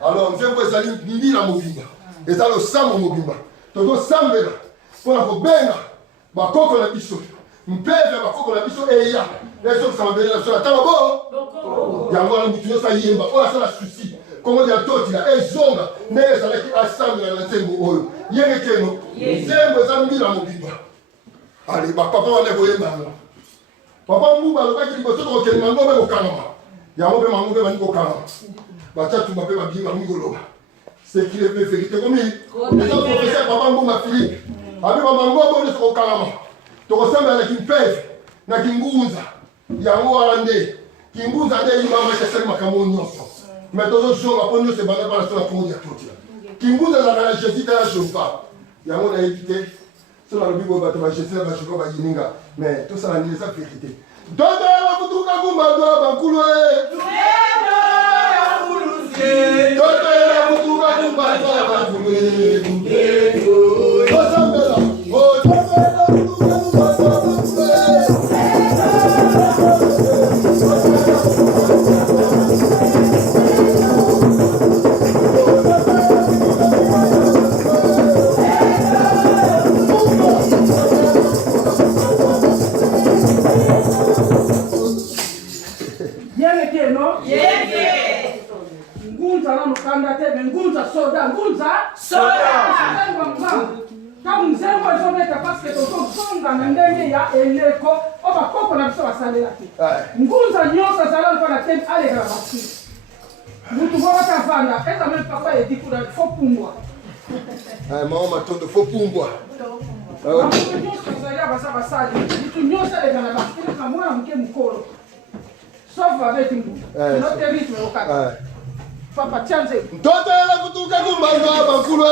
Alors, je vous salue, ni la mobimba. Et ça, le sang mobimba. Todo sambela. Pour la benga. Ma coco la biso. Mpeve ma coco la biso et ya. Les autres sambela sur la table. Il y a un mutuo ça yemba. Oh, ça la souci. Comment dire tout là et zonga. Mais ça qui assemble la tembo oyo. Yenge keno. Zembo zambi la mobimba. Allez, papa va les voyer mal. Papa mouba le baki liboto ko ken mango be okanga. Ya mo be mango be mani okanga. Bacha tu m'appelles ma bien mango loba. C'est qui est vérité comme il. Les autres professeurs papa mouba Philippe. Abi mamango nde soko kalama. Toko samba na kimpeve na kingunza. Yango alande. Kingunza nde imama chasali makambo nyonso. Mais tozo zonga ponyo se bana para sala ponyo ya totia. Kingunza za na jesita ya shompa. Yango na éviter. Sur la Bible bato ba jesita ba shoko ba yininga. Mais tout ça ni ça vérité. Dodo ya kutuka kumado bankulu e. Dodo ya kutuka kumado bankulu e. Osambela. Oh, dodo ya kutuka kumado bankulu e. Ngunza soda, ngunza soda. Kama mzembo izometa paske tozonga na ndenge ya eleko oba koko na biso basalela te. Ngunza nyonso azala mpona teme alegala basi. Mutu moko tavanda, eza meme papa edikuna fo pumbwa. Mama matondo fo pumbwa. Mutu nyonso azali abasa basali, mutu nyonso alegala basi, na mwana muke mukolo. Sauf avec nous. Notre rythme au Canada. Papa, tiens, Mtoto ela kutuka kumbanza bankulu e.